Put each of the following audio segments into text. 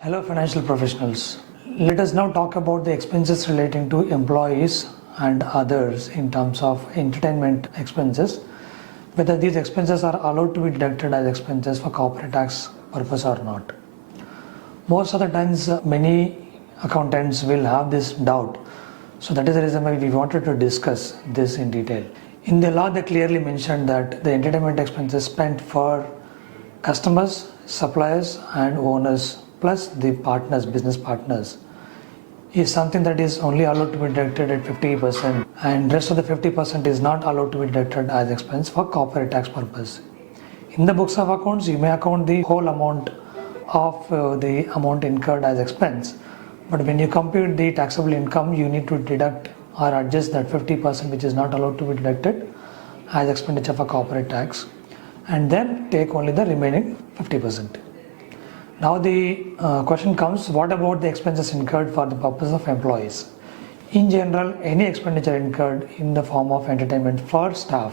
Hello financial professionals. Let us now talk about the expenses relating to employees and others in terms of entertainment expenses, whether these expenses are allowed to be deducted as expenses for corporate tax purpose or not. Most of the times many accountants will have this doubt, so that is the reason why we wanted to discuss this in detail. In the law they clearly mentioned that the entertainment expenses spent for customers, suppliers and owners plus the partners, business partners, is something that is only allowed to be deducted at 50%, and rest of the 50% is not allowed to be deducted as expense for corporate tax purpose. In the books of accounts, you may account the whole amount of the amount incurred as expense, but when you compute the taxable income, you need to deduct or adjust that 50% which is not allowed to be deducted as expenditure for corporate tax, and then take only the remaining 50%. Now the question comes, what about the expenses incurred for the purpose of employees? In general, any expenditure incurred in the form of entertainment for staff,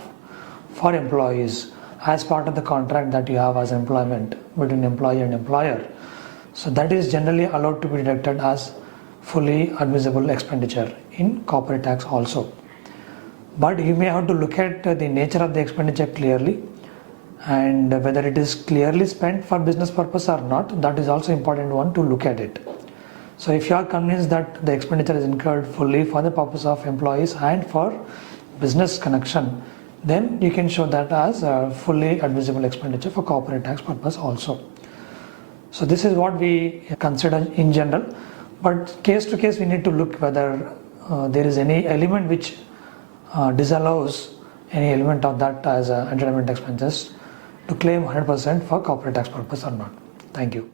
for employees, as part of the contract that you have as employment between employee and employer, so that is generally allowed to be deducted as fully admissible expenditure in corporate tax also. But you may have to look at the nature of the expenditure clearly, and whether it is clearly spent for business purpose or not, that is also important one to look at it. So if you are convinced that the expenditure is incurred fully for the purpose of employees and for business connection, then you can show that as a fully admissible expenditure for corporate tax purpose also. So this is what we consider in general, but case to case we need to look whether there is any element which disallows any element of that as entertainment expenses to claim 100% for corporate tax purpose or not. Thank you.